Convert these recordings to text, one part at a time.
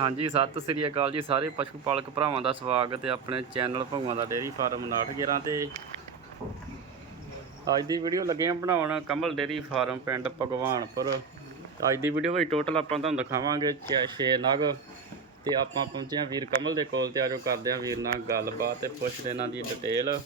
ਹਾਂਜੀ, ਸਤਿ ਸ੍ਰੀ ਅਕਾਲ ਜੀ ਸਾਰੇ ਪਸ਼ੂ ਪਾਲਕ ਭਰਾਵਾਂ ਦਾ ਸਵਾਗਤ ਹੈ ਆਪਣੇ ਚੈਨਲ ਭਗਵਾਂ ਦਾ ਡੇਅਰੀ ਫਾਰਮ 911 ਤੇ। ਅੱਜ ਦੀ ਵੀਡੀਓ ਲੱਗੇ ਹਾਂ ਬਣਾਉਣ ਕਮਲ ਡੇਅਰੀ ਫਾਰਮ ਪਿੰਡ ਭਗਵਾਨਪੁਰ। ਅੱਜ ਦੀ ਵੀਡੀਓ ਵਿੱਚ ਟੋਟਲ ਆਪਾਂ ਤੁਹਾਨੂੰ ਦਿਖਾਵਾਂਗੇ 6 ਨਗ ਤੇ ਆਪਾਂ ਪਹੁੰਚੇ ਹਾਂ ਵੀਰ ਕਮਲ ਦੇ ਕੋਲ ਤੇ ਆਜੋ ਕਰਦੇ ਹਾਂ ਵੀਰ ਨਾਲ ਗੱਲਬਾਤ ਤੇ ਪੁੱਛਦੇ ਇਹਨਾਂ ਦੀ ਡਿਟੇਲ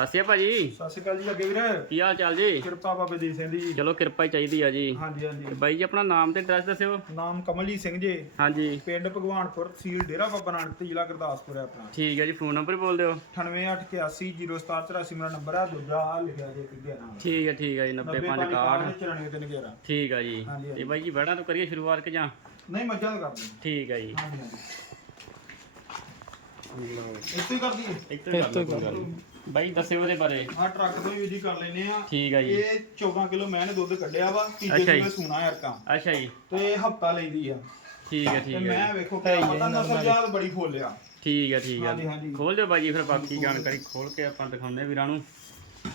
ਸਤਿ ਸ਼੍ਰੀ ਅਕਾਲ ਭਾਜੀ ਸਤਿ ਸ਼੍ਰੀ ਅਕਾਲ ਜੀ ਅੱਗੇ ਵੀਰ। ਕੀ ਹਾਲ ਚਾਲ ਜੀ? ਕਿਰਪਾ ਬਾਬੇ ਦੀ ਸਿੰਘ ਚਲੋ ਕਿਰਪਾ ਹੀ ਚਾਹੀਦੀ ਆ ਜੀ। ਹਾਂਜੀ ਹਾਂਜੀ। ਬਾਈ ਜੀ ਆਪਣਾ ਨਾਮ ਤੇ ਐਡਰੈਸ ਦੱਸਿਓ। ਨਾਮ ਕਮਲਜੀਤ ਸਿੰਘ ਜੀ। ਹਾਂਜੀ। ਪਿੰਡ ਭਗਵਾਨਪੁਰ ਤਹਿਸੀਲ ਡੇਰਾ ਬਾਬਾ ਨਾਨਕ ਤੇ ਜ਼ਿਲ੍ਹਾ ਗੁਰਦਾਸਪੁਰ ਹੈ ਆਪਣਾ। ਠੀਕ ਹੈ ਜੀ ਫੋਨ ਨੰਬਰ ਬੋਲ ਦਿਓ। 98810784 ਮੇਰਾ ਨੰਬਰ ਹੈ ਦੂਜਾ ਆ ਲਿਖਿਆ ਜੇ ਕਿ 11 ਠੀਕ ਹੈ ਠੀਕ ਹੈ ਜੀ 9561 955 ਠੀਕ ਹੈ ਜੀ। ਤੇ ਬਾਈ ਜੀ ਬੜਾ ਤੋਂ ਕਰੀਏ ਸ਼ੁਰੂਆਤ ਕਿ ਜਾਂ? ਨਹੀਂ ਮੱਝਾਂ ਦਾ ਕਰਦੇ ਠੀਕ ਹੈ ਜੀ। ਹਾਂਜੀ ਹਾਂਜੀ। ਇੱਥੇ ਹੀ ਕਰ ਬਾਈ ਦੱਸਿਓ ਉਹਦੇ ਬਾਰੇ। ਆ ਟਰੱਕ ਤੋਂ ਹੀ ਵਿਧੀ ਕਰ ਲੈਨੇ ਆ ਠੀਕ ਹੈ ਜੀ। ਇਹ 14 ਕਿਲੋ ਮੈਂ ਨੇ ਦੁੱਧ ਕੱਢਿਆ ਵਾ ਤੀਜੇ ਅੱਛਾ ਜੀ। ਦਿਨ ਸੂਣਾ ਯਾਰਕਾ। ਅੱਛਾ ਜੀ। ਤੇ ਹਫਤਾ ਲੈਂਦੀ ਆ। ਠੀਕ ਹੈ ਤੇ ਠੀਕ ਹੈ ਮੈਂ ਵੇਖੋ ਕਿਆ ਪਤਾ ਨਸਲ ਜਾਤ ਬੜੀ ਫੋਲਿਆ ਠੀਕ ਹੈ ਠੀਕ ਹਾਂਜੀ, ਹੈ ਹਾਂਜੀ। ਖੋਲ ਦਿਓ ਬਾਈ ਜੀ ਫਿਰ ਬਾਕੀ ਜਾਣਕਾਰੀ। ਖੋਲ ਕੇ ਆਪਾਂ ਦਿਖਾਉਂਦੇ ਵੀਰਾਂ ਨੂੰ।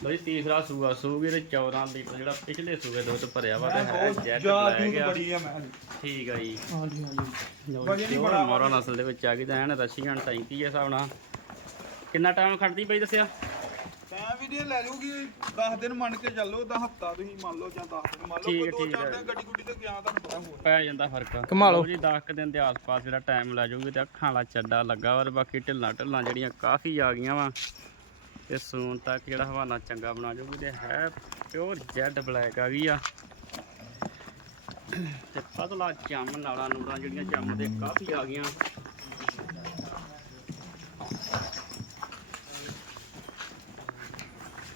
ਲਓ ਜੀ ਤੀਸਰਾ ਸੂਆ ਸੂਗੇ ਤੇ 14 ਲੀਟਰ ਜਿਹੜਾ ਪਿਛਲੇ ਸੂਏ ਦੁੱਧ ਭਰਿਆ ਵਾ ਤੇ ਹੈ ਜੈਟ ਜਾਤ ਬਲੈਕ ਆ ਬੜੀ ਆ ਮੈਂ। ਠੀਕ ਹੈ ਜੀ। ਹਾਂਜੀ ਹਾਂਜੀ। ਵਜਨ ਜੀ ਹੀ ਪਿਓਰ ਬੜਾ ਮੋਰਾ ਨਸਲ ਦੇ ਵਿੱਚ ਆ ਗਈ ਤਾਂ ਐਨ ਰਸ਼ੀਅਨ ਟੈਂਕੀ ਹੈ ਹਿਸਾਬ ਨਾਲ। ਕਿੰਨਾ ਟਾਈਮ ਖੜਦੀ ਬਾਈ ਦੱਸਿਆ? ਮੈਂ ਵੀਡੀਓ ਲੈ ਲੂਗੀ 10 ਦਿਨ ਮੰਨ ਕੇ ਚੱਲੋ ਦਾ ਹਫਤਾ ਤੁਸੀਂ ਮੰਨ ਲਓ ਜਾਂ 10 ਦਿਨ ਮੰਨ ਲਓ ਦੋ ਚਾਰ। ਦਿਨ ਗੱਡੀ ਗੁੱਡੀ ਤੇ ਗਿਆ ਤੁਹਾਨੂੰ ਪਤਾ ਹੋਰ ਪੈ ਜਾਂਦਾ ਫ਼ਰਕ। ਕਮਾ ਲਓ। ਲਓ ਜੀ 10 ਕੁ ਦਿਨ ਦੇ ਆਸ-ਪਾਸ ਜਿਹੜਾ ਟਾਈਮ ਲੈ ਜਾਊਗੀ ਤੇ ਅੱਖਾਂ ਵਾਲਾ ਚੱਡਾ ਲੱਗਾ ਵਾ ਬਾਕੀ ਢਿੱਲਾਂ ਢਿੱਲਾਂ ਜਿਹੜੀਆਂ ਕਾਫੀ ਆ ਗਈਆਂ ਵਾ। ਤੇ ਸੂਨ ਤੱਕ ਜਿਹੜਾ ਹਵਾਨਾ ਚੰਗਾ ਬਣਾ ਜਾਊਗੀ ਤੇ ਹੈ ਪਿਓਰ ਜੈਡ ਬਲੈਕ ਆ ਗਈ ਆ। ਤੇ ਪਤਲਾ ਚੰਮ ਨਾਲਾਂ ਨੂਰਾਂ ਜਿਹੜੀਆਂ ਚੰਮ ਦੇ ਕਾਫੀ ਆ ਗਈਆਂ।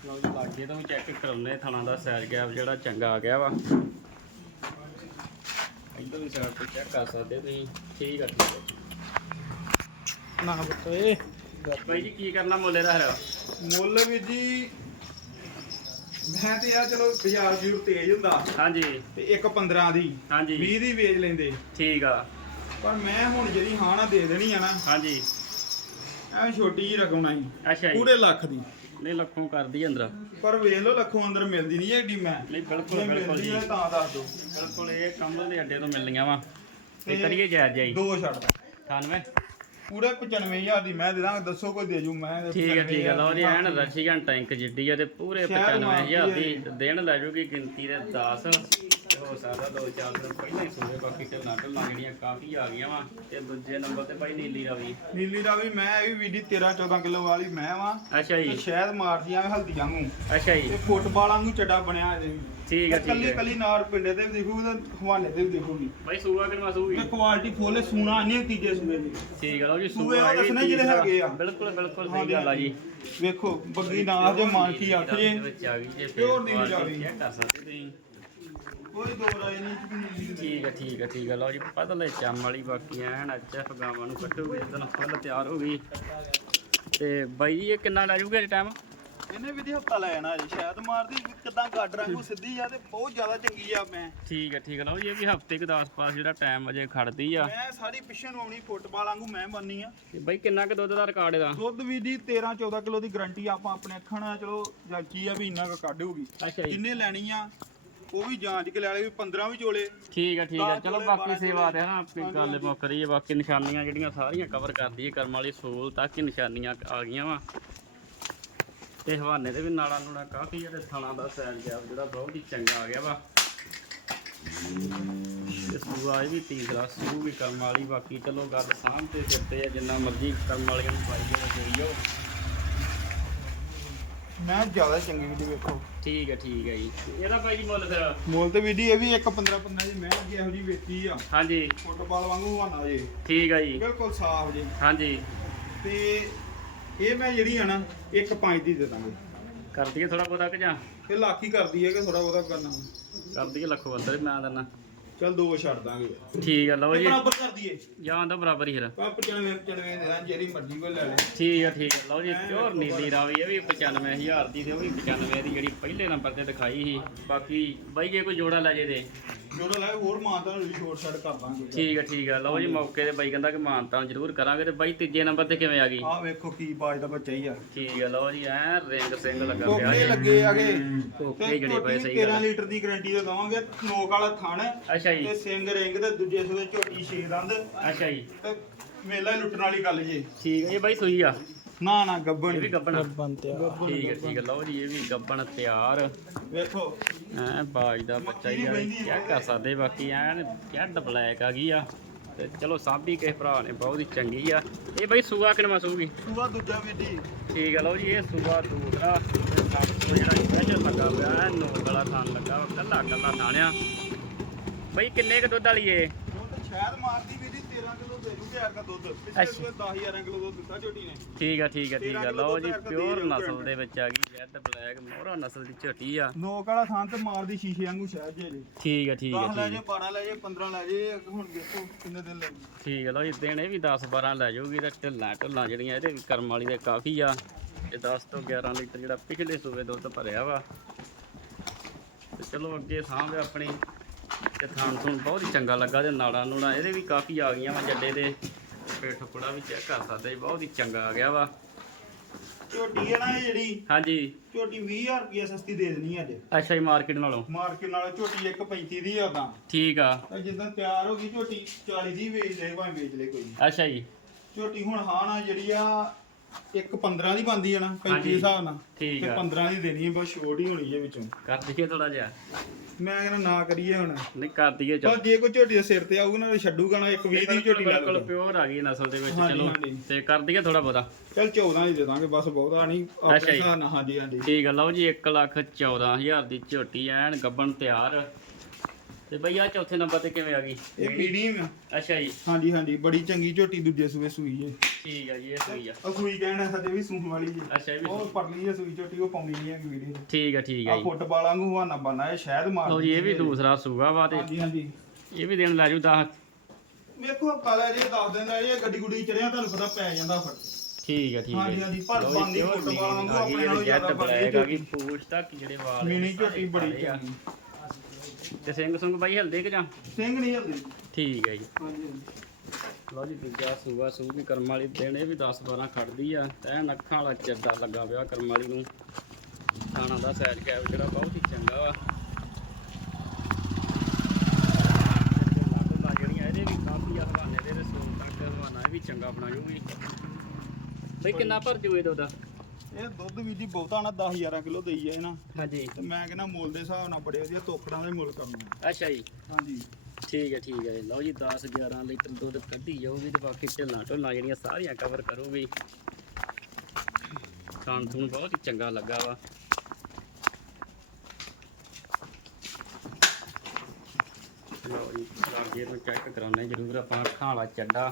ਲਓ ਜੀ ਲਾਗੇ ਤੋਂ ਚੈੱਕ ਕਰਾਉਨੇ ਥਣਾ ਦਾ ਸਾਈਜ਼ ਗੈਪ ਜਿਹੜਾ ਚੰਗਾ ਆ ਗਿਆ ਵਾ। ਇੱਧਰ ਵੀ ਸਾਈਡ ਤੇ ਚੈੱਕ ਕਰ ਸਕਦੇ ਤੁਸੀਂ ਠੀਕ ਆ ਠੀਕ ਆ। ਨਾ ਬਤੋਏ ਬਾਈ ਜੀ ਕੀ ਕਰਨਾ ਮੁੱਲੇ ਦਾ ਹਰਾ ਮੁੱਲ ਵੀ ਜੀ ਮੈਂ ਤੇ ਆ ਚਲੋ ਬਾਜ਼ਾਰ ਜੂਰ ਤੇਜ਼ ਹੁੰਦਾ। ਹਾਂਜੀ। ਤੇ ਇੱਕ 15 ਦੀ ਹਾਂਜੀ। 20 ਦੀ ਵੇਚ ਲੈਂਦੇ। ਠੀਕ ਆ। ਪਰ ਮੈਂ ਹੁਣ ਜਿਹੜੀ ਹਾਂ ਨਾ ਦੇ ਦੇਣੀ ਆ ਨਾ ਹਾਂਜੀ। ਐ ਛੋਟੀ ਜੀ ਰਕਮ ਆਈ ਅੱਛਾ ਜੀ। ਪੂਰੇ ਲੱਖ ਦੀ। ਨਹੀਂ ਲੱਖੋਂ ਕਰਦੀ ਅੰਦਰ। ਪਰ ਵੇਖ ਲਓ ਲੱਖੋਂ ਅੰਦਰ ਮਿਲਦੀ ਨਹੀਂ ਐਡੀ ਮੈਂ। ਨਹੀਂ ਬਿਲਕੁਲ ਜੇ ਬਿਲਕੁਲ ਮਿਲਦੀ ਜੀ। ਹੈ ਤਾਂ ਦੱਸ ਦਿਓ। ਬਿਲਕੁਲ ਇਹ ਕਮਲ ਦੇ ਅੱਡੇ ਤੋਂ ਮਿਲਣੀਆਂ ਵਾ। ਤੇ ਤੇ ਕਰੀਏ ਜਾਇਜ਼ ਜਾਈ ਦੋ ਛੱਡ 98 ਪੂਰੇ 95000 ਦੀ ਮੈਂ ਦੇ ਦਾਂਗਾ ਦੱਸੋ ਕੋਈ ਦੇ ਜੂ ਮੈਂ ਠੀਕ ਹੈ ਠੀਕ ਹੈ ਲਓ ਜੀ ਐਨ ਰਸ਼ੀਅਨ ਟੈਂਕ ਜਿੱਡੀ ਆ ਤੇ ਪੂਰੇ ਸ਼ਹਿਰ 95000 ਦੀ ਦਿਨ ਲੈ ਜੂਗੀ ਗਿਣਤੀ ਦੇ 10 ਤੇ ਹੋ ਸਕਦਾ ਦੋ ਚਾਰ ਦਿਨ ਪਹਿਲਾਂ ਹੀ ਸੂਏ ਬਾਕੀ ਢਿੱਲਾਂ ਢਿੱਲਾਂ ਜਿਹੜੀਆਂ ਕਾਫੀ ਆ ਗਈਆਂ ਵਾ। ਤੇ ਦੂਜੇ ਨੰਬਰ ਤੇ ਭਾਈ ਨੀਲੀ ਰਾਵੀ। ਨੀਲੀ ਦਾ ਵੀ ਮੈਂ ਵੀ ਵੀਡੀ 13 14 ਕਿਲੋ ਵਾਲੀ ਮੈਂ ਵਾਂ। ਅੱਛਾ ਤੇ ਜੀ ਸ਼ਾਇਦ ਮਾਰਦੀਆਂ ਹਲਦੀ ਵਾਂਗੂ। ਅੱਛਾ ਜੀ। ਤੇ ਫੁੱਟਬਾਲ ਵਾਂਗੂ ਚੱਡਾ ਬਣਿਆ ਇਹਦੇ ਵੀ ਠੀਕ ਹੈ ਠੀਕ ਕੱਲੀ ਕੱਲੀ ਨਾਰ ਪਿੰਡੇ ਤੇ ਵੀ ਦਿਖੂਗੀ ਤੇ ਹਵਾਨੇ ਤੇ ਵੀ ਦਿਖੂਗੀ। ਭਾਈ ਸੂਆ ਕਿੰਨਾ ਸੂਗੀ ਤੇ ਕੁਆਲਿਟੀ ਫੁੱਲ ਸੂਣਾ ਨਹੀਂ ਤੀਜੇ ਸੂਏ ਦੀ। ਠੀਕ ਹੈ ਲਓ ਜੀ ਸੂਏ ਉਹ ਦੱਸਣੇ ਜਿਹੜੇ। ਹੈਗੇ ਆ। ਬਿਲਕੁਲ ਬਿਲਕੁਲ ਸਹੀ ਗੱਲ ਆ ਜੀ। ਵੇਖੋ ਬੱਗੀ ਨਾਰ ਦੇ ਮਾਨ ਕੀ ਅੱਖ ਜੇ। ਵਿੱਚ ਆ ਗਈ ਜੇ ਪਿਓਰ ਰਾਵੀ। ਚੈੱਕ ਕਰ ਸਕਦੇ ਤੁਸੀਂ। ਕੋਈ ਦੋ ਰਾਏ ਨਹੀਂ ਦੀ ਠੀਕ ਹੈ ਠੀਕ ਹੈ ਠੀਕ ਹੈ ਲਓ ਜੀ ਪਤਲੇ ਚੰਮ ਵਾਲੀ ਬਾਕੀ ਐਨ ਐਚਐਫ ਗਾਵਾਂ ਨੂੰ ਕੱਢੋਗੇ ਜਦੋਂ ਫੁੱਲ ਤਿਆਰ ਹੋ ਗਈ। ਤੇ ਬਾਈ ਇਹ ਕਿੰਨਾ ਲੈ ਜੂਗੇ ਟਾਈਮ ਇਹਨੇ ਵੀ ਦੀ ਹਫਤਾ ਲੈ ਜਾਣਾ ਜੀ ਸ਼ਾਇਦ ਮਾਰਦੀ ਕਿਦਾਂ ਗੱਡ ਰੰਗੂ ਸਿੱਧੀ ਆ ਤੇ ਬਹੁਤ ਜ਼ਿਆਦਾ ਚੰਗੀ ਆ ਮੈਂ। ਠੀਕ ਹੈ ਠੀਕ ਹੈ ਲਓ ਜੀ ਇਹ ਵੀ ਹਫ਼ਤੇ ਕੁ ਦਾ ਆਸ-ਪਾਸ ਜਿਹੜਾ ਟਾਈਮ ਅਜੇ ਖੜਦੀ ਆ। ਮੈਂ ਸਾਰੀ ਪਿੱਛੇ ਨੂੰ ਆਉਣੀ ਫੁੱਟਬਾਲ ਵਾਂਗੂ ਮੈਂ ਬੰਨੀ ਆ। ਤੇ ਬਾਈ ਕਿੰਨਾ ਕੁ ਦੁੱਧ ਦਾ ਰਿਕਾਰਡ ਇਹਦਾ? ਦੁੱਧ ਵੀ ਦੀ 13 14 ਕਿਲੋ ਦੀ ਗਾਰੰਟੀ ਆਪਾਂ ਆਪਣੇ ਅੱਖਾਂ ਨਾਲ ਚਲੋ ਜਾਂ ਕੀ ਆ ਵੀ ਇੰਨਾ ਕੁ ਕੱਢ ਹੋਊਗੀ। ਅੱਛਾ ਜੀ। ਜਿੰਨੇ ਲੈਣੀ ਆ ਉਹ ਵੀ ਜਾਂਚ ਕੇ ਲੈ ਲੈ ਵੀ 15 ਵੀ ਚੋਲੇ। ਠੀਕ ਹੈ ਠੀਕ ਹੈ ਦਸ ਚਲੋ ਬਾਕੀ ਸੇਵਾ ਤੇ ਨਾ ਆਪਣੀ ਗੱਲ। ਮੁੱਕ ਰਹੀ ਹੈ ਬਾਕੀ ਨਿਸ਼ਾਨੀਆਂ ਜਿਹੜੀਆਂ ਸਾਰੀਆਂ ਕਵਰ ਕਰਦੀ ਹੈ ਕਰਮ ਵਾਲੀ ਸੋਲ ਤੱਕ ਹੀ ਨਿਸ਼ਾਨੀਆਂ ਆ ਗਈਆਂ ਵਾ। ਤੇ ਹਵਾਨੇ ਦੇ ਵੀ ਨਾਲਾਂ ਨੂੜਾ ਕਾਫੀ ਜਿਹੜੇ ਥਣਾ ਦਾ ਸਾਈਜ਼ ਗਿਆ ਜਿਹੜਾ ਬਹੁਤ ਹੀ ਚੰਗਾ ਆ ਗਿਆ ਵਾ। ਤੇ ਸੂਆ ਇਹ ਵੀ ਤੀਸਰਾ ਸੂ ਵੀ ਕਰਮ ਵਾਲੀ ਬਾਕੀ ਚਲੋ ਗੱਲ ਸਾਂਭ ਤੇ ਸਿੱਤੇ ਆ ਜਿੰਨਾ ਮਰਜ਼ੀ ਕਰਮ ਵਾਲੀਆਂ ਨੂੰ ਪਾਈ ਜਾਓ ਜਾਓ। ਮੈਂ ਜ਼ਿਆਦਾ ਚੰਗੀ ਵੀ ਵੇਖੋ। ਠੀਕ ਹੈ ਠੀਕ ਹੈ ਜੀ। ਇਹਦਾ ਭਾਈ ਜੀ ਮੁੱਲ ਫਿਰ? ਮੁੱਲ ਤੇ ਵੀਡੀ ਇਹ ਵੀ ਇੱਕ 15 15 ਦੀ ਮੈਂ ਅੱਗੇ ਇਹੋ ਜੀ ਵੇਚੀ ਆ। ਹਾਂਜੀ। ਫੁੱਟਬਾਲ ਵਾਂਗੂ ਹਵਾਨਾ ਜੇ। ਠੀਕ ਹੈ ਜੀ। ਬਿਲਕੁਲ ਸਾਫ਼ ਜੇ। ਹਾਂਜੀ। ਤੇ ਇਹ ਮੈਂ ਜਿਹੜੀ ਆ ਨਾ ਇੱਕ 5 ਦੀ ਦੇ ਦਾਂਗਾ। ਕਰ ਦਈਏ ਥੋੜਾ ਬਹੁਤਾ ਕਿ ਜਾਂ? ਇਹ ਲੱਖ ਹੀ ਕਰਦੀ ਹੈ ਕਿ ਥੋੜਾ ਬਹੁਤਾ ਕਰਨਾ ਕਰ ਦਈਏ ਲੱਖੋ ਅੰਦਰ ਹੀ ਮੈਂ ਦਿੰਦਾ। ਚਲ ਦੋ ਛੱਡ ਦਾਂਗੇ। ਠੀਕ ਹੈ ਲਓ ਜੀ। ਬਰਾਬਰ ਕਰ ਦਈਏ। ਜਾਂ ਦਾ ਬਰਾਬਰ ਹੀ ਫਿਰ। ਪਾ 95 95 ਦੇ ਦਾਂ ਜਿਹੜੀ ਮਰਜ਼ੀ ਕੋਈ ਲੈ ਲੈ। ਠੀਕ ਹੈ ਠੀਕ ਹੈ ਲਓ ਜੀ ਪਿਓਰ ਨੀਲੀ ਰਾਵੀ ਇਹ ਵੀ 95000 ਦੀ ਤੇ ਉਹ ਵੀ 95 ਦੀ ਜਿਹੜੀ ਪਹਿਲੇ ਨੰਬਰ ਤੇ ਦਿਖਾਈ ਸੀ। ਬਾਕੀ ਬਾਈ ਜੇ ਕੋਈ ਜੋੜਾ ਲੈ ਜੇ ਤੇ। ਜੋੜਾ ਲੈ ਹੋਰ ਮਾਨਤਾ ਨੂੰ ਸ਼ੋਰ ਛੱਡ ਕਰ ਦਾਂਗੇ ਠੀਕ ਹੈ ਠੀਕ ਹੈ ਲਓ ਜੀ ਮੌਕੇ ਤੇ ਬਾਈ ਕਹਿੰਦਾ ਕਿ ਮਾਨਤਾਨ ਜ਼ਰੂਰ ਕਰਾਂਗੇ ਤੇ ਬਾਈ ਤੀਜੇ ਨੰਬਰ ਤੇ ਕਿਵੇਂ ਆ ਗਈ? ਆਹ ਵੇਖੋ ਕੀ ਬਾਜ ਦਾ ਬੱਚਾ ਹੀ ਆ। ਠੀਕ ਹੈ ਲਓ ਜੀ ਐ ਰਿੰਗ ਸਿੰਘ ਲੱਗਾ ਪਿਆ ਕੋਕੇ ਜੀ। ਲੱਗੇ ਆਗੇ। ਕੋਕੇ ਜਿਹੜੇ ਪਏ ਸਹੀ ਗੱਲ 13 ਹੈ। ਲੀਟਰ ਦੀ ਗਾਰੰਟੀ ਦਾ ਦਵਾਂਗੇ ਨੋਕ ਵਾਲਾ ਥਣ। ਅੱਛਾ ਅੱਛਾ ਜੀ। ਤੇ ਸਿੰਘ ਰਿੰਗ ਤੇ ਦੂਜੇ ਸੂਏ ਝੋਟੀ ਛੇ ਦੰਦ। ਅੱਛਾ ਜੀ। ਤੇ ਮੇਲਾ ਹੀ ਲੁੱਟਣ ਵਾਲੀ ਗੱਲ ਜੇ। ਠੀਕ ਹੈ ਇਹ ਬਾਈ ਸੂਈ ਆ। ਨਾ ਨਾ ਗੱਬਣ ਇਹ ਵੀ ਗੱਬਣ ਬੰਤੇ ਠੀਕ ਹੈ ਠੀਕ ਹੈ ਲਓ ਜੀ ਇਹ ਵੀ ਗੱਬਣ ਤਿਆਰ। ਵੇਖੋ। ਐ ਬਾਜ ਦਾ ਬੱਚਾ ਹੀ ਆ ਚੈੱਕ ਕਰ ਸਕਦੇ ਬਾਕੀ ਐਨ ਜੈਡ ਬਲੈਕ ਆ ਗਈ ਆ। ਤੇ ਚਲੋ ਸਾਬੀ ਕਿਸੇ ਭਰਾ ਨੇ ਬਹੁਤ ਹੀ ਚੰਗੀ ਆ। ਇਹ ਬਾਈ ਸੂਆ ਕਿਨਵਾ ਸੂਗੀ? ਸੂਆ ਦੂਜਾ ਵੀਡੀ ਠੀਕ ਹੈ ਲਓ ਜੀ ਇਹ ਸੂਆ ਦੂਸਰਾ। ਤੇ ਸਭ ਤੋਂ ਜਿਹੜਾ ਸਪੈਸ਼ਲ ਲੱਗਾ ਹੋਇਆ ਹੈ ਨੋਕ ਵਾਲਾ ਥਾਨ ਲੱਗਾ ਵਾ, ਕੱਲਾ ਕੱਲਾ ਥਾਣਿਆ। ਬਈ ਕਿੰਨੇ ਕ ਦੁੱਧ ਵਾਲੀ ਏ? ਉਹ ਤਾਂ ਸ਼ਾਇਦ ਮਾਰਦੀ ਵੀਡੀ 13 ਕਿਲੋ ਦੇ ਜੂ ਯਾਰ ਦਾ ਦੁੱਧ। ਪਿਛਲੇ ਅੱਛਾ। ਸੂਏ 10000 ਕਿਲੋ ਦੁੱਧ ਦਿੱਤਾ ਝੋਟੀ ਨੇ। ਠੀਕ ਆ ਠੀਕ ਆ ਠੀਕ ਆ। ਲਓ ਜੀ ਪਿਓਰ ਨਸਲ। ਦੇ ਵਿੱਚ ਆ ਗਈ ਜੈਡ ਬਲੈਕ ਮੋਹਰਾ ਨਸਲ ਦੀ ਝੋਟੀ ਆ। ਨੋਕ ਵਾਲਾ ਥਾਂ ਤੇ ਮਾਰਦੀ ਸ਼ੀਸ਼ੇ ਵਾਂਗੂ ਸ਼ਾਇਦ ਜੇ ਜੀ। ਠੀਕ ਆ ਠੀਕ ਆ 10 ਲੈ ਠੀਕ ਜੇ ਆ 12 ਲੈ ਜੇ 15 ਲੈ ਜੇ ਹੁਣ ਦੇਖੋ ਕਿੰਨੇ ਦਿਨ ਲੱਗ। ਠੀਕ ਆ ਲਓ ਜੀ ਦਿਨ ਇਹ ਵੀ 10 12 ਲੈ ਜਾਊਗੀ ਤੇ ਢਿੱਲਾਂ ਢੁੱਲਾਂ ਜਿਹੜੀਆਂ ਇਹਦੇ ਵੀ ਕਰਮ ਵਾਲੀ ਦੇ ਕਾਫੀ ਆ। ਤੇ 10 ਤੋਂ 11 ਲੀਟਰ ਜਿਹੜਾ ਪਿਛਲੇ ਸੂਬੇ ਦੁੱਧ ਭਰਿਆ ਵਾ। ਤੇ ਚਲੋ ਅੱਗੇ ਸਾਂਭ ਆਪਣੀ। ਤੇ ਥਾਣ ਥੂਣ ਬਹੁਤ ਹੀ ਚੰਗਾ ਲੱਗਾ ਤੇ ਨਾੜਾਂ ਨੂੜਾਂ ਇਹਦੇ ਵੀ ਕਾਫੀ ਆ ਗਈਆਂ ਵਾ ਜੱਡੇ ਦੇ। ਪੇਟ ਟੁਕੜਾ ਵੀ ਚੈੱਕ ਕਰ ਸਕਦੇ ਜੀ, ਬਹੁਤ ਹੀ ਚੰਗਾ ਆ ਗਿਆ ਵਾ। ਝੋਟੀ ਹੈ ਨਾ ਇਹ ਜਿਹੜੀ? ਹਾਂਜੀ। ਝੋਟੀ 20000 ਰੁਪਏ ਸਸਤੀ ਦੇ ਦੇਣੀ ਅੱਜ। ਅੱਛਾ ਜੀ ਮਾਰਕੀਟ ਨਾਲੋਂ। ਮਾਰਕੀਟ ਨਾਲ ਝੋਟੀ 1.35 ਦੀ ਆ ਤਾਂ ਠੀਕ ਆ। ਤੇ ਜਿੱਦਾਂ ਤਿਆਰ ਹੋ ਗਈ ਝੋਟੀ 40 ਦੀ ਵੇਚ ਲੈ ਭਾਵੇਂ ਵੇਚ ਲੈ ਕੋਈ। ਅੱਛਾ ਜੀ। ਝੋਟੀ ਹੁਣ ਹਾਂ ਨਾ ਜਿਹੜੀ ਆ ਇੱਕ 15 ਦੀ ਬੰਦੀ ਆ ਨਾ 35 ਹਾਂਜੀ। ਦੇ ਹਿਸਾਬ ਨਾਲ। ਠੀਕ ਤੇ ਆ। 15 ਦੀ ਦੇਣੀ ਹੈ ਬਸ ਛੋਟ ਹੀ ਹੋਣੀ ਹੈ ਵਿੱਚੋਂ। ਕਰ ਦਈਏ ਥੋੜਾ ਜਿਹਾ। ਮੈਂ ਕਹਿੰਦਾ ਨਾ ਕਰੀਏ ਹੁਣ। ਨਹੀਂ ਕਰ ਦਈਏ ਪਰ ਚਲ ਜੇ ਕੋਈ ਝੋਟੀ ਦੇ ਸਿਰ ਤੇ ਆਊਗਾ ਨਾ ਛੱਡੂਗਾ ਨਾ ਇੱਕ 20 ਦੀ ਝੋਟੀ ਲੈ ਬਿਲਕੁਲ ਲਊਗਾ। ਪਿਓਰ ਆ ਗਈ ਨਸਲ ਦੇ ਵਿੱਚ ਹਾਂਜੀ, ਚਲੋ। ਹਾਂਜੀ। ਤੇ ਕਰ ਦਈਏ ਥੋੜਾ ਬਹੁਤਾ। ਚਲ 14 ਹੀ ਦੇ ਦਾਂਗੇ ਬਸ ਬਹੁਤਾ ਨਹੀਂ ਅੱਛਾ ਆਪਣੇ ਜੀ। ਹਿਸਾਬ ਨਾਲ। ਹਾਂਜੀ ਹਾਂਜੀ। ਠੀਕ ਆ ਲਓ ਜੀ 1 ਲੱਖ 14000 ਦੀ ਝੋਟੀ ਐਨ ਗੱਬਣ ਤਿਆਰ। ਤੇ ਬਈਆ ਚੌਥੇ ਨੰਬਰ ਤੇ ਕਿਵੇਂ ਆ ਗਈ? ਇਹ ਮੀਡੀਅਮ ਆ। ਅੱਛਾ ਜੀ। ਹਾਂਜੀ ਹਾਂਜੀ ਬੜੀ ਚੰਗੀ ਝੋਟੀ ਦੂਜੇ ਸੂਏ ਸੂਈ ਹੈ ਠੀਕ ਆ ਜੀ ਇਹ ਸਹੀ ਆ। ਉਹ ਸੂਈ ਕਹਿਣਾ ਸਾਡੇ ਵੀ ਸੂਣ ਵਾਲੀ ਜੀ ਅੱਛਾ ਇਹ ਵੀ ਉਹ ਪਰਲੀ ਹੈ ਸੂਈ ਝੋਟੀ ਉਹ ਪਾਉਂਦੀ ਨਹੀਂ ਹੈ ਵੀਡੀਓ ਠੀਕ ਆ ਠੀਕ ਆ ਆ ਜੀ। ਫੁੱਟਬਾਲ ਵਾਂਗੂ ਹਵਾਨਾ ਬੰਨਾ ਇਹ ਸ਼ਾਇਦ ਮਾਰ ਲਓ ਜੀ ਇਹ ਵੀ ਦੂਸਰਾ ਸੂਗਾ ਵਾ ਤੇ ਹਾਂਜੀ ਹਾਂਜੀ। ਇਹ ਵੀ ਦੇਣ ਲੈ ਜੂ 10 ਵੇਖੋ ਕਾਲਾ ਜੇ ਦੱਸ ਦਿੰਦਾ ਇਹ ਗੱਡੀ ਗੁੱਡੀ ਚੜਿਆ ਤੁਹਾਨੂੰ ਪਤਾ ਪੈ ਜਾਂਦਾ ਫੜ ਠੀਕ ਆ ਠੀਕ ਆ ਹਾਂਜੀ, ਹਾਂਜੀ, ਪਰ ਜੀ, pure ਫੁੱਟਬਾਲ ਵਾਂਗੂ ਆ ਆਪਣੇ ਨਾਲੋਂ ਜ਼ਿਆਦਾ ਆ ਗਈ ਪੂਛ ਤੱਕ ਜਿਹੜੇ ਵਾਲ ਮਿਨੀ ਝੋਟੀ ਬੜੀ ਆ। ਚੰਗੀ। ਤੇ ਸਿੰਘ ਸੁੰਗ ਬਾਈ ਹਲਦੇ ਕਿ ਜਾਂ? ਸਿੰਘ ਨਹੀਂ ਹਲਦੀ। ਠੀਕ ਹੈ ਜੀ। ਹਾਂਜੀ ਹਾਂਜੀ। ਲਓ ਜੀ ਦੂਜਾ ਸੂਆ ਸੂਗੀ ਕਰਮ ਵਾਲੀ ਦਿਨ ਇਹ ਵੀ 10 12 ਖੜਦੀ ਆ। ਤੇ ਅੱਖਾਂ ਵਾਲਾ ਚੱਡਾ ਲੱਗਾ ਪਿਆ ਕਰਮ ਵਾਲੀ ਨੂੰ। ਖਾਣਾ ਦਾ ਸਾਈਜ਼ ਕੈਪ ਜਿਹੜਾ ਬਹੁਤ ਹੀ ਚੰਗਾ ਵਾ। ਵੀ ਦੇ ਵੀ ਚੰਗਾ ਬਣਾ ਜੂਗੀ ਬਈ ਕਿੰਨਾ ਭਰ ਜੂ ਇਹ ਦੁੱਧ? ਇਹ ਦੁੱਧ ਵੀ ਜੀ ਬਹੁਤਾ ਨਾ 10 11 ਕਿਲੋ ਦੇਈ ਜਾਏ ਨਾ। ਹਾਂਜੀ। ਤੇ ਮੈਂ ਕਹਿੰਦਾ ਮੁੱਲ ਦੇ ਹਿਸਾਬ ਨਾਲ ਬੜੇ ਵਧੀਆ ਤੋਕੜਾਂ ਦੇ ਮੁੱਲ ਕਰਨੇ ਅੱਛਾ ਜੀ। ਹਾਂਜੀ। ਠੀਕ ਹੈ ਠੀਕ ਹੈ ਲਓ ਜੀ 10 11 ਲੀਟਰ ਦੁੱਧ ਕੱਢੀ ਜਾਊਗੀ ਤੇ ਬਾਕੀ ਢਿੱਲਾਂ ਢੁੱਲਾਂ ਜਿਹੜੀਆਂ ਸਾਰੀਆਂ ਕਵਰ ਕਰੂਗੀ। ਖਾਣ ਤੋਂ ਬਹੁਤ ਹੀ ਚੰਗਾ ਲੱਗਾ ਵਾ। ਲਓ ਜੀ ਲਾਗੇ ਨੂੰ ਚੈੱਕ ਕਰਾਉਣਾ ਜ਼ਰੂਰ ਆਪਾਂ ਅੱਖਾਂ ਵਾਲਾ ਚੱਡਾ।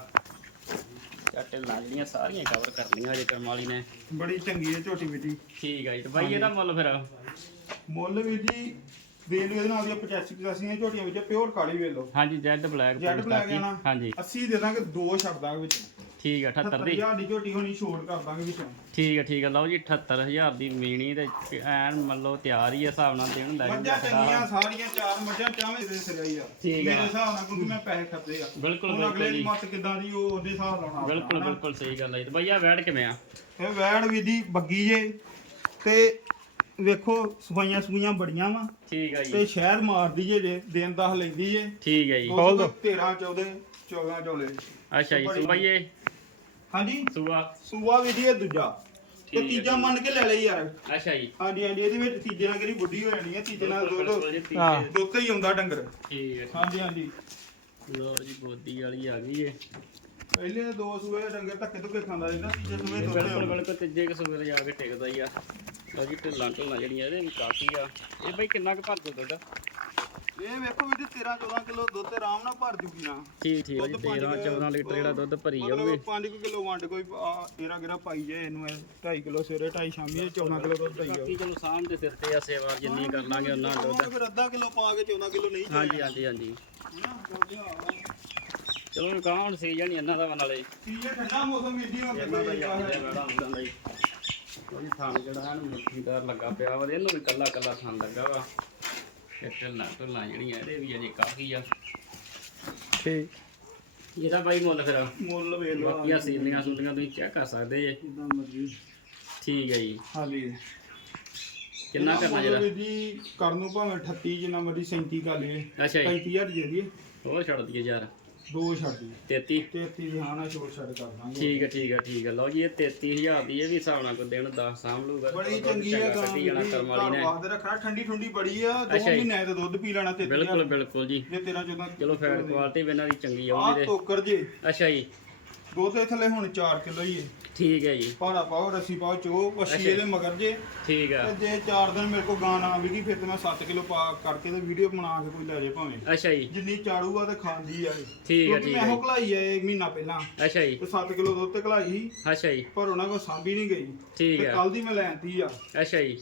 ਢਿੱਲਾਂ ਜਿਹੜੀਆਂ ਸਾਰੀਆਂ ਕਵਰ ਕਰਨੀਆਂ ਜੇ ਕਰਮ ਵਾਲੀ ਨੇ। ਬੜੀ ਚੰਗੀ ਹੈ ਝੋਟੀ ਵੀ ਜੀ ਠੀਕ ਹੈ ਜੀ ਤੇ ਬਾਈ ਇਹਦਾ ਮੁੱਲ ਫਿਰ? ਮੁੱਲ ਵੀ ਜੀ ਵੇਲ ਇਹਦੇ ਨਾਲ ਦੀਆਂ 85 85 ਦੀਆਂ ਝੋਟੀਆਂ ਵਿੱਚ ਪਿਓਰ ਕਾਲੀ ਵੇਲ। ਲਓ ਹਾਂਜੀ ਜੈਡ ਬਲੈਕ ਜੈਡ ਬਲੈਕ ਹਾਂਜੀ। 80 ਦੇ ਦਾਂਗੇ ਦੋ ਛੱਡ ਦਾਂਗੇ ਵਿੱਚ। ਠੀਕ ਹੈ 78 ਦੀ। 70000 ਦੀ ਝੋਟੀ ਹੋਣੀ ਛੋਟ ਕਰ ਦਾਂਗੇ ਵਿੱਚੋਂ। ਠੀਕ ਹੈ ਠੀਕ ਹੈ ਲਓ ਜੀ 78000 ਦੀ ਮੀਣੀ ਤੇ ਐਨ ਮੰਨ ਲਓ ਤਿਆਰ ਹੀ ਆ ਹਿਸਾਬ ਨਾਲ ਦੇਣ ਲੈ ਮੱਝਾਂ ਚੰਗੀਆਂ ਸਾਰੀਆਂ ਚਾਰ ਮੱਝਾਂ ਚਾਵੇਂ ਦੇ ਸਿਰ ਆਈ ਆ। ਠੀਕ ਆ। ਮੇਰੇ ਹਿਸਾਬ ਨਾਲ ਕਿਉਂਕਿ ਮੈਂ ਪੈਸੇ ਖਰਚੇ ਆ। ਬਿਲਕੁਲ ਬਿਲਕੁਲ ਅਗਲੇ ਦੀ ਜੀ। ਮੱਤ ਕਿਦਾਂ ਦੀ ਉਹ ਉਹਦੇ ਹਿਸਾਬ ਲਾਉਣਾ ਬਿਲਕੁਲ। ਬਿਲਕੁਲ ਸਹੀ ਗੱਲ ਹੈ ਤੇ ਭਈਆ ਵੈੜ ਕਿਵੇਂ ਆ? ਇਹ ਵੈੜ ਵੀ ਦੀ ਬੱਗੀ ਜੇ। ਤੇ ਵੇਖੋ ਸਫਾਈਆਂ ਸਫਾਈਆਂ ਬੜੀਆਂ ਵਾ। ਠੀਕ ਹੈ ਜੀ। ਤੇ ਸ਼ਹਿਰ ਮਾਰਦੀ ਜੇ ਜੇ ਦਿਨ ਦਸ ਲੈਂਦੀ ਜੇ। ਠੀਕ ਹੈ ਜੀ। ਖੋਲ ਦੋ। 13 14 14 ਚੋਲੇ ਅੱਛਾ ਜੀ ਸੂ ਭਈਏ ਹਾਂਜੀ। ਸੂਆ। ਸੂਆ ਵੀ ਦੀ ਇਹ ਦੂਜਾ। ਤੇ ਠੀਕ ਹੈ, ਤੀਜਾ ਮੰਨ ਕੇ ਲੈ ਲਈ ਯਾਰ। ਅੱਛਾ ਜੀ। ਹਾਂਜੀ ਹਾਂਜੀ ਇਹਦੇ ਵਿੱਚ ਤੀਜੇ ਨਾਲ ਕਿਹੜੀ ਬੁੱਢੀ ਹੋ ਜਾਣੀ ਹੈ? ਤੀਜੇ ਨਾਲ ਬਿਲਕੁਲ, ਦੁੱਧ ਜੀ, ਠੀਕ ਹਾਂ। ਦੁੱਧ ਤੇ ਹੀ ਆਉਂਦਾ ਡੰਗਰ। ਠੀਕ ਹੈ ਹਾਂਜੀ ਹਾਂਜੀ। ਲਓ ਜੀ ਬੋਦੀ ਵਾਲੀ ਆ ਗਈ ਏ। ਪਹਿਲੇ ਦੋ ਸੂਏ ਡੰਗਰ ਧੱਕੇ ਧੁੱਕੇ ਖਾਂਦਾ ਰਹਿੰਦਾ ਤੀਜੇ ਸੂਏ ਦੁੱਧ ਬਿਲਕੁਲ ਆਉਂਦਾ। ਬਿਲਕੁਲ ਤੀਜੇ ਕੁ ਸੂਬੇ ਤੇ ਜਾ ਕੇ ਟਿਕਦਾ ਹੀ ਆ। ਲਓ ਜੀ ਢਿੱਲਾਂ ਢਿੱਲਾਂ ਜਿਹੜੀਆਂ ਇਹਦੇ ਵੀ ਕਾਫੀ ਆ। ਇਹ ਬਈ ਕਿੰਨਾ ਕੁ ਭਰ ਦੋ ਦੁੱਧ? ਇਹ ਵੇਖੋ ਵੀ 13 14 ਕਿਲੋ ਦੁੱਧ ਆਰਾਮ ਨਾਲ ਭਰ ਜੂਗੀ ਨਾ ਠੀਕ ਠੀਕ ਜੀ ਦੁੱਧ ਪੰਜ 13 14 ਲੀਟਰ ਜਿਹੜਾ ਦੁੱਧ ਭਰੀ ਮਤਲਬ ਜਾਊਗੀ। 5 ਕਿਲੋ ਵੰਡ ਕੋਈ ਤੇਰਾ ਗਿਰਾ ਪਾਈ ਜਾਏ ਇਹਨੂੰ 2.5 ਕਿਲੋ ਸਵੇਰੇ 2.5 ਸ਼ਾਮੀ ਇਹ 14 ਕਿਲੋ ਦੁੱਧ ਦਈ ਬਾਕੀ ਚਲੋ ਸਾਹਮ ਦੇ ਸਿਰ ਤੇ ਆ ਸੇਵਾ ਜਿੰਨੀ ਕਰ ਲਾਂਗੇ ਉਹਨਾਂ ਦੁੱਧ। ਫਿਰ ਅੱਧਾ ਕਿਲੋ ਪਾ ਕੇ 14 ਕਿਲੋ ਨਹੀਂ ਹਾਂਜੀ ਹਾਂਜੀ ਹਾਂਜੀ। ਚਲੋ ਕਹਾਂ ਹੁਣ ਸੀਜ਼ਨ ਹੀ ਇਹਨਾਂ ਦਾ ਨਾਲੇ। ਇਹ ਠੰਡਾ ਮੌਸਮ ਇੱਦੀ ਹੀ ਆ ਜਾਂਦਾ ਬੜਾ ਹੁੰਦਾ ਦਾ ਹੀ। ਉਹਦੀ ਥਾਂ ਜਿਹੜਾ ਹਨ ਮੁੱਠੀਦਾਰ ਲੱਗਾ ਪਿਆ ਵਾ ਇਹਨੂੰ ਵੀ ਕੱਲਾ ਕੱਲਾ ਥਾਂ ਲੱਗਾ ਵਾ। ਢਿੱਲਾਂ ਢੁੱਲਾਂ ਜਿਹੜੀਆਂ ਇਹਦੇ ਵੀ ਅਜੇ ਕਾਫੀ ਆ। ਠੀਕ। ਇਹਦਾ ਬਾਈ ਮੁੱਲ ਫਿਰ ਮੁੱਲ ਵੇਖ ਲਓ। ਬਾਕੀਆਂ ਸੀਲੀਆਂ ਸੂਲੀਆਂ ਤੁਸੀਂ ਚੈੱਕ ਕਰ ਸਕਦੇ ਜੇ। ਜਿੱਦਾਂ ਮਰਜ਼ੀ। ਠੀਕ ਹੈ ਜੀ। ਹਾਲੀ ਕਿੰਨਾ ਕਰਨਾ ਜਿਹੜਾ? ਜੀ ਕਰਨ ਨੂੰ ਭਾਵੇਂ 38 ਜਿੰਨਾ ਮਰਜ਼ੀ 37 ਕਰ ਲਈਏ। ਅੱਛਾ ਜੀ। 35000 ਦੇ ਦਈਏ। ਉਹ ਛੱਡ ਦਈਏ ਯਾਰ ਦੋ ਛੱਡ ਦਈਏ 33 33 ਦੀ ਹਾਂ ਨਾ ਛੋਟ ਛੱਡ ਕਰ ਦਾਂਗੇ। ਠੀਕ ਹੈ ਠੀਕ ਹੈ ਠੀਕ ਹੈ ਲਓ ਜੀ ਇਹ 33000 ਦੀ ਇਹ ਵੀ ਹਿਸਾਬ ਨਾਲ ਕੋਈ ਦਿਨ 10 ਸਾਂਭ ਲੂਗਾ ਬੜੀ ਚੰਗੀ ਆ ਗਾਂ ਕੱਢੀ ਜਾਣਾ ਕਰਮ ਵਾਲੀ ਨੇ। ਵਾਸਤੇ ਰੱਖਣਾ। ਠੰਡੀ ਠੰਡੀ ਬੜੀ ਆ ਦੋ। ਮਹੀਨੇ ਦਾ ਦੁੱਧ ਪੀ ਲੈਣਾ ਤੇ ਬਿਲਕੁਲ ਬਿਲਕੁਲ ਜੀ। ਜੇ 13 14 ਚਲੋ ਫੈਟ ਕੁਆਲਿਟੀ ਵੀ ਇਹਨਾਂ ਦੀ ਚੰਗੀ ਆ ਆਉਂਦੀ ਤੇ ਟੋਕਰ ਜੇ। ਅੱਛਾ ਜੀ। ਦੁੱਧ ਦੇ ਥੱਲੇ ਹੁਣ 4 ਕਿਲੋ ਹੀ ਹੈ। ਠੀਕ ਹੈ ਜੀ। ਭਾੜਾ ਪਾਓ ਰੱਸੀ ਪਾਓ ਚੋ ਅੱਛਾ। ਪੱਛੀ। ਇਹਦੇ ਮਗਰ ਜੇ। ਠੀਕ ਆ। ਤੇ ਜੇ 4 ਦਿਨ ਮੇਰੇ ਕੋਲ ਗਾਂ ਨਾ ਆਵੇਗੀ ਫਿਰ ਤੇ ਮੈਂ 7 ਕਿਲੋ ਪਾ ਕਰਕੇ ਤੇ ਵੀਡੀਓ ਬਣਾ ਕੇ ਕੋਈ ਲੈ ਜੇ ਭਾਵੇਂ। ਅੱਛਾ ਜੀ। ਜਿੰਨੀ ਚਾੜੂਗਾ ਤੇ ਖਾਂਦੀ ਆ ਇਹ। ਠੀਕ ਹੈ ਕਿਉਂਕਿ ਠੀਕ ਮੈਂ ਉਹ ਘਲਾਈ ਆ ਇਹ ਮਹੀਨਾ ਪਹਿਲਾਂ। ਅੱਛਾ ਜੀ। ਤੇ 7 ਕਿਲੋ ਦੁੱਧ ਤੇ ਘਲਾਈ ਸੀ। ਅੱਛਾ ਜੀ। ਪਰ ਉਹਨਾਂ ਕੋਲ ਸਾਂਭੀ ਨਹੀਂ ਗਈ। ਠੀਕ ਤੇ ਕੱਲ ਦੀ ਮੈਂ ਲੈਣਤੀ ਆ। ਅੱਛਾ ਜੀ।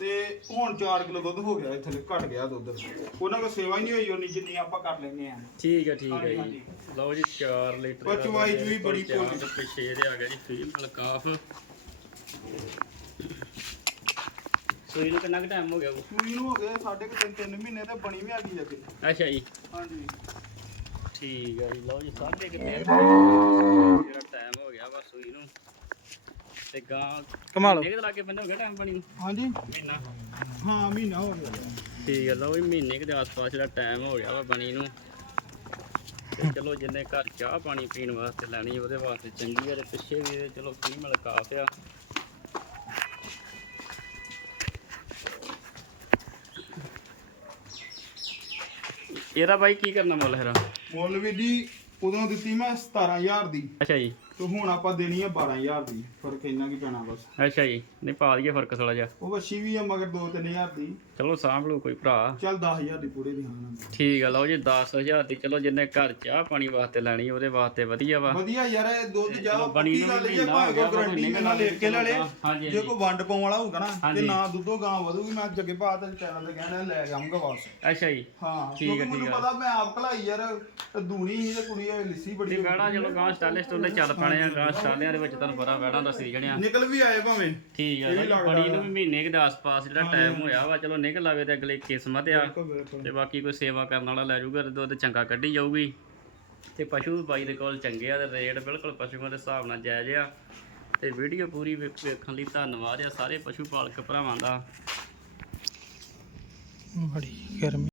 ਤੇ ਹੁਣ 4 ਕਿਲੋ ਦੁੱਧ ਹੋ ਗਿਆ ਇੱਥੇ ਘਟ ਗਿਆ ਦੁੱਧ। ਉਹਨਾਂ ਕੋਲ ਸੇਵਾ ਹੀ ਨਹੀਂ ਹੋਈ ਉਹਨੀ ਜਿੰਨੀ ਆਪਾਂ ਕਰ ਲੈਂਦੇ ਆ ਠੀਕ ਹੈ ਠੀਕ ਹੈ ਜੀ। ਲਓ ਜੀ 4 ਲੀਟਰ ਪਰ ਦਾ ਚਵਾਈ ਵੀ ਬੜੀ ਭੋਲੀ। ਤੇ ਪਿੱਛੇ ਇਹਦੇ ਆ ਗਿਆ ਜੀ ਫੀਮੇਲ ਕਾਫ ਸੂਈ ਨੂੰ ਕਿੰਨਾ ਕੁ ਟਾਈਮ ਹੋ ਗਿਆ ਉਹ? ਸੂਈ ਨੂੰ ਹੋ ਗਏ ਸਾਢੇ ਕੁ ਤਿੰਨ ਤਿੰਨ ਮਹੀਨੇ ਤੇ ਬਣੀ ਵੀ ਆ ਗਈ ਅੱਗੇ ਅੱਛਾ ਜੀ। ਹਾਂਜੀ। ਠੀਕ ਹੈ ਜੀ ਲਓ ਜੀ ਸਾਢੇ ਕਿਤੇ ਜਿਹੜਾ ਟਾਈਮ ਹੋ ਗਿਆ ਵਾ ਸੂਈ ਨੂੰ। ਤੇ ਗਾਂ ਕਮਾਲ ਇਹਦੇ ਲਾਗੇ ਬੰਦਾ ਹੋ ਗਿਆ ਟਾਈਮ ਬਣੀ? ਨੂੰ ਹਾਂਜੀ। ਮਹੀਨਾ। ਹਾਂ ਮਹੀਨਾ ਹੋ ਗਿਆ। ਠੀਕ ਹੈ ਲਓ ਜੀ ਮਹੀਨੇ ਕੁ ਦੇ ਆਸ-ਪਾਸ ਜਿਹੜਾ ਟਾਈਮ ਹੋ ਗਿਆ ਵਾ ਬਣੀ ਨੂੰ। ਤੇ ਚਲੋ ਜਿੰਨੇ ਘਰ ਚਾਹ ਪਾਣੀ ਪੀਣ ਵਾਸਤੇ ਲੈਣੀ ਉਹਦੇ ਵਾਸਤੇ ਚੰਗੀ ਆ ਤੇ ਪਿੱਛੇ ਵੀ ਇਹਦੇ ਚਲੋ ਫੀਮੇਲ ਕਾਫ ਆ। ਇਹਦਾ ਬਾਈ ਕੀ ਕਰਨਾ ਮੁੱਲ ਹੈਰਾ? ਮੁੱਲ ਵੀ ਜੀ ਉਦੋਂ ਦਿੱਤੀ ਮੈਂ 17000 ਦੀ। ਅੱਛਾ ਜੀ। ਤੇ ਹੁਣ ਆਪਾਂ ਦੇਣੀ ਆ 12000 ਦੀ। ਫ਼ਰਕ ਇੰਨਾ ਕੀ ਪੈਣਾ ਬਸ। ਅੱਛਾ ਜੀ ਨਹੀਂ ਪਾ ਦਈਏ ਫ਼ਰਕ ਥੋੜਾ ਜਿਹਾ। ਉਹ ਵੱਛੀ ਵੀ ਆ ਮਗਰ 2-3000 ਦੀ। ਚਲੋ ਸਾਂਭ ਲਓ ਕੋਈ ਭਰਾ। ਚੱਲ 10000 ਦੀ ਪੂਰੇ ਦੀ ਹਾਂ ਠੀਕ ਆ ਲਓ ਜੀ 10000 ਦੀ। ਚਲੋ ਜਿੰਨੇ ਘਰ ਚਾਹ ਪਾਣੀ ਵਾਸਤੇ ਲੈਣੀ ਉਹਦੇ ਵਾਸਤੇ ਵਧੀਆ ਵਾ। ਵਧੀਆ ਯਾਰ ਇਹ ਦੁੱਧ ਜਾ ਪੱਕੀ ਗੱਲ ਜੇ ਭਾਵੇਂ ਹੋ ਕੋ ਗਰੰਟੀ ਮਹੀਨੇ ਮੈਂ ਨਾਲ ਲੈ ਕੇ ਲੈ ਲੇ। ਜੇ। ਕੋਈ ਵੰਡ ਪਾਉਣ ਵਾਲਾ ਹੋਊਗਾ ਨਾ ਤੇ। ਨਾ ਦੁੱਧੋ ਗਾਂ ਵਧੂਗੀ ਮੈਂ ਜੱਗੇ ਬਾਤ ਤੇ ਚੈਨਲ ਤੇ ਕਹਿਣਾ ਲੈ ਜਾਊਂਗਾ ਵਾਪਸ। ਅੱਛਾ ਜੀ। ਹਾਂ ਠੀਕ ਆ, ਕਿਉਂਕਿ ਮੈਨੂੰ ਠੀਕ ਆ। ਪਤਾ ਮੈਂ ਆਪ ਘਲਾਈ ਯਾਰ ਤੇ ਦੂਣੀ ਸੀ ਤੇ ਕੁੜੀ ਲਿੱਸੀ ਬੜੀ ਤੇ ਵਹਿਣਾ ਚਲੋ ਗਾਂ ਸਟਾਲੇ ਸਟੋਲੇ ਚੱਲ ਪੈਣੇ। ਆ ਗਾਂ ਸਟਾਲਿਆਂ ਦੇ ਵਿੱਚ ਤੁਹਾਨੂੰ ਪਤਾ ਵਹਿਣਾ ਦਾ ਸੀਜ਼ਨ ਆ ਨਿਕਲ ਵੀ ਆਏ ਭਾਵੇਂ। ਠੀਕ ਆ ਇਹ ਵੀ ਲੱਗਦਾ ਬੜੀ ਨੂੰ ਵੀ ਮਹੀਨੇ ਦੇ ਆਸ-ਪਾਸ ਜਿਹੜਾ ਟਾਈਮ ਹੋਇਆ ਵਾ ਚਲੋ ਨਿਕਲ ਆਵੇ ਤੇ ਅਗਲੇ ਕਿਸਮਤ ਆ। ਤੇ ਬਾਕੀ ਕੋਈ ਸੇਵਾ ਕਰਨ ਵਾਲਾ ਲੈ ਜਾਊਗਾ ਤੇ ਦੁੱਧ ਚੰਗਾ ਕੱਢੀ ਜਾਊਗੀ। ਤੇ ਪਸ਼ੂ ਬਾਈ ਦੇ ਕੋਲ ਚੰਗੇ ਆ ਤੇ ਰੇਟ ਬਿਲਕੁਲ ਪਸ਼ੂਆਂ ਦੇ ਹਿਸਾਬ ਨਾਲ ਜਾਇਜ਼ ਆ। ਤੇ ਵੀਡੀਓ ਪੂਰੀ ਵੇਖ- ਵੇਖਣ ਲਈ ਧੰਨਵਾਦ ਆ ਸਾਰੇ ਪਸ਼ੂ ਪਾਲਕ ਭਰਾਵਾਂ ਦਾ। ਬੜੀ ਗਰਮੀ।